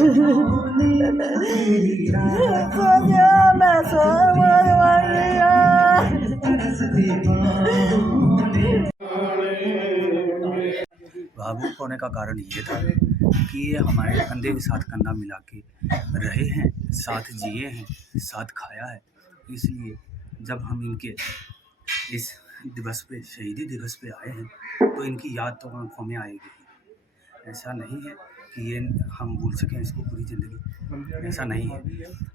भावुक होने का कारण ये था कि ये हमारे कंधे के साथ कंधा मिला के रहे हैं, साथ जिए हैं, साथ खाया है। इसलिए जब हम इनके इस दिवस पे, शहीदी दिवस पे आए हैं, तो इनकी याद तो आंखों में आएगी। ऐसा नहीं है कि ये हम भूल सकें इसको पूरी ज़िंदगी, ऐसा नहीं है।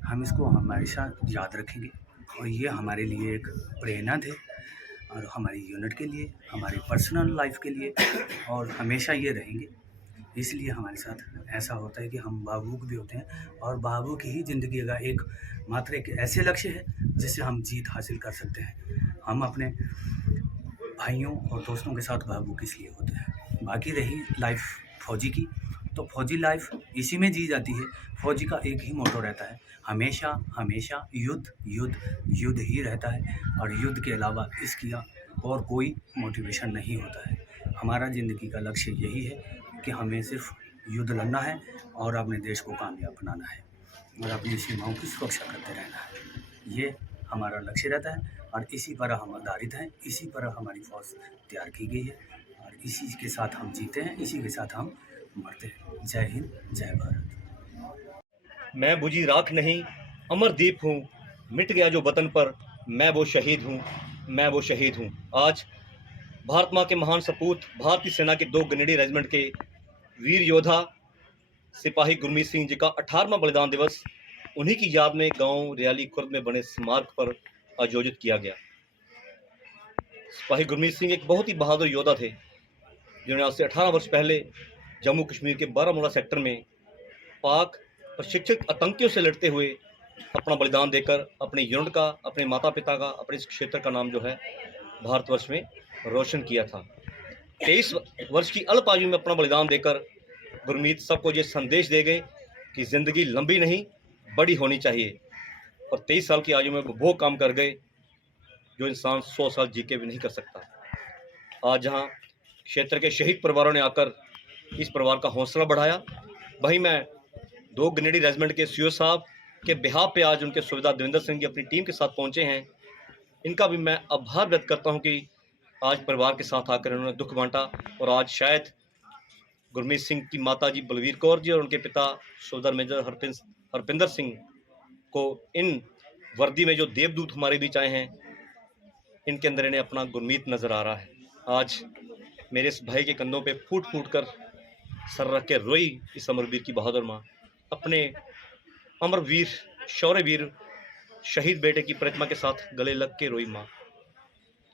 हम इसको हमेशा याद रखेंगे और ये हमारे लिए एक प्रेरणा थे, और हमारी यूनिट के लिए, हमारी पर्सनल लाइफ के लिए, और हमेशा ये रहेंगे। इसलिए हमारे साथ ऐसा होता है कि हम भावुक भी होते हैं, और भावुक ही ज़िंदगी का एक मात्र एक ऐसे लक्ष्य है जिससे हम जीत हासिल कर सकते हैं। हम अपने भाइयों और दोस्तों के साथ भावुक इसलिए होते हैं। बाकी रही लाइफ फौजी की, तो फौजी लाइफ इसी में जी जाती है। फौजी का एक ही मोटो रहता है, हमेशा हमेशा युद्ध युद्ध युद्ध ही रहता है, और युद्ध के अलावा इसकी और कोई मोटिवेशन नहीं होता है। हमारा ज़िंदगी का लक्ष्य यही है कि हमें सिर्फ युद्ध लड़ना है और अपने देश को कामयाब बनाना है और अपनी सीमाओं की सुरक्षा करते रहना है। ये हमारा लक्ष्य रहता है और इसी पर हम आधारित हैं, इसी पर हमारी फौज तैयार की गई है, और इसी के साथ हम जीते हैं, इसी के साथ हम मरते हैं। जय हिंद, जय भारत। मैं बुझी राख नहीं, अमरदीप हूँ, मिट गया जो वतन पर, मैं वो शहीद हूँ, मैं वो शहीद हूँ। आज भारत माँ के महान सपूत, भारतीय सेना के 2 ग्रेनेडियर रेजिमेंट के वीर योद्धा सिपाही गुरमीत सिंह जी का 18वां बलिदान दिवस उन्हीं की याद में गांव रियाली खुर्द में बने स्मारक पर आयोजित किया गया। सिपाही गुरमीत सिंह एक बहुत ही बहादुर योद्धा थे, जिन्होंने आज से 18 वर्ष पहले जम्मू कश्मीर के बारामूला सेक्टर में पाक प्रशिक्षित आतंकियों से लड़ते हुए अपना बलिदान देकर अपने यूनिट का, अपने माता पिता का, अपने इस क्षेत्र का नाम जो है भारतवर्ष में रोशन किया था। 23 वर्ष की अल्प आयु में अपना बलिदान देकर गुरमीत सबको ये संदेश दे गए कि ज़िंदगी लंबी नहीं, बड़ी होनी चाहिए। और 23 साल की आयु में वो काम कर गए जो इंसान 100 साल जी के भी नहीं कर सकता। आज जहाँ क्षेत्र के शहीद परिवारों ने आकर इस परिवार का हौसला बढ़ाया, वहीं मैं 2 ग्रेनेडियर रेजिमेंट के सीओ साहब के बिहाफ पे आज उनके सुविधा देवेंद्र सिंह जी अपनी टीम के साथ पहुंचे हैं। इनका भी मैं आभार व्यक्त करता हूं कि आज परिवार के साथ आकर उन्होंने दुख बांटा, और आज शायद गुरमीत सिंह की माता जी बलवीर कौर जी और उनके पिता सुबेदार मेजर हरपिंदर सिंह को इन वर्दी में जो देवदूत हमारे बीच आए हैं, इनके अंदर इन्हें अपना गुरमीत नज़र आ रहा है। आज मेरे इस भाई के कंधों पे फूट फूट कर सर रख के रोई इस अमरवीर की बहादुर माँ, अपने अमरवीर शौर्यवीर शहीद बेटे की प्रतिमा के साथ गले लग के रोई माँ।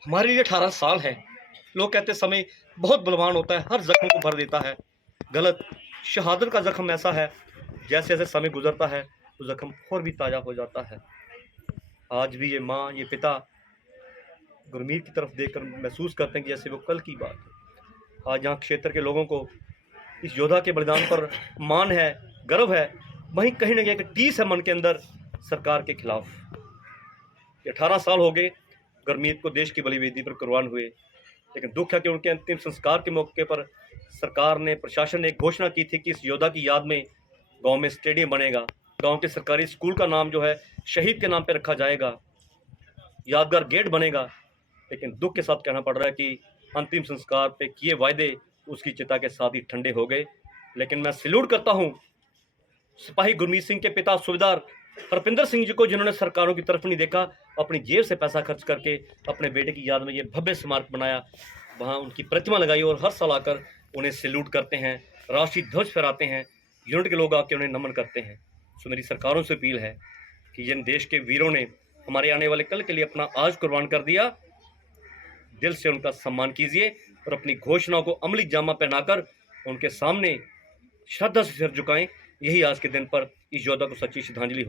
हमारे लिए 18 साल है। लोग कहते समय बहुत बलवान होता है, हर जख्म को भर देता है। गलत। शहादत का जख्म ऐसा है, जैसे जैसे समय गुजरता है तो जख्म और भी ताज़ा हो जाता है। आज भी ये माँ, ये पिता गुरमीत की तरफ देखकर महसूस करते हैं कि जैसे वो कल की बात है। आज यहाँ क्षेत्र के लोगों को इस योद्धा के बलिदान पर मान है, गर्व है, वहीं कहीं ना कहीं एक टीस है मन के अंदर सरकार के खिलाफ। 18 साल हो गए गुरमीत को देश की बलि वेदी पर कुर्बान हुए, लेकिन दुख है कि उनके अंतिम संस्कार के मौके पर सरकार ने, प्रशासन ने एक घोषणा की थी कि इस योद्धा की याद में गांव में स्टेडियम बनेगा, गांव के सरकारी स्कूल का नाम जो है शहीद के नाम पर रखा जाएगा, यादगार गेट बनेगा। लेकिन दुख के साथ कहना पड़ रहा है कि अंतिम संस्कार पे किए वायदे उसकी चिता के साथ ही ठंडे हो गए। लेकिन मैं सैल्यूट करता हूँ सिपाही गुरमीत सिंह के पिता सुबेदार हरपिंदर सिंह जी को, जिन्होंने सरकारों की तरफ नहीं देखा, अपनी जेब से पैसा खर्च करके अपने बेटे की याद में ये भव्य स्मारक बनाया, वहाँ उनकी प्रतिमा लगाई और हर साल आकर उन्हें सैल्यूट करते हैं, राष्ट्रीय ध्वज फहराते हैं, यूनिट के लोग आके उन्हें नमन करते हैं। सो मेरी सरकारों से अपील है कि जिन देश के वीरों ने हमारे आने वाले कल के लिए अपना आज कुर्बान कर दिया, दिल से उनका सम्मान कीजिए और अपनी घोषणाओं को अमली जामा पहनाकर उनके सामने श्रद्धा से सिर झुकाएं। यही आज के दिन पर इस योद्धा को सच्ची श्रद्धांजलि हो।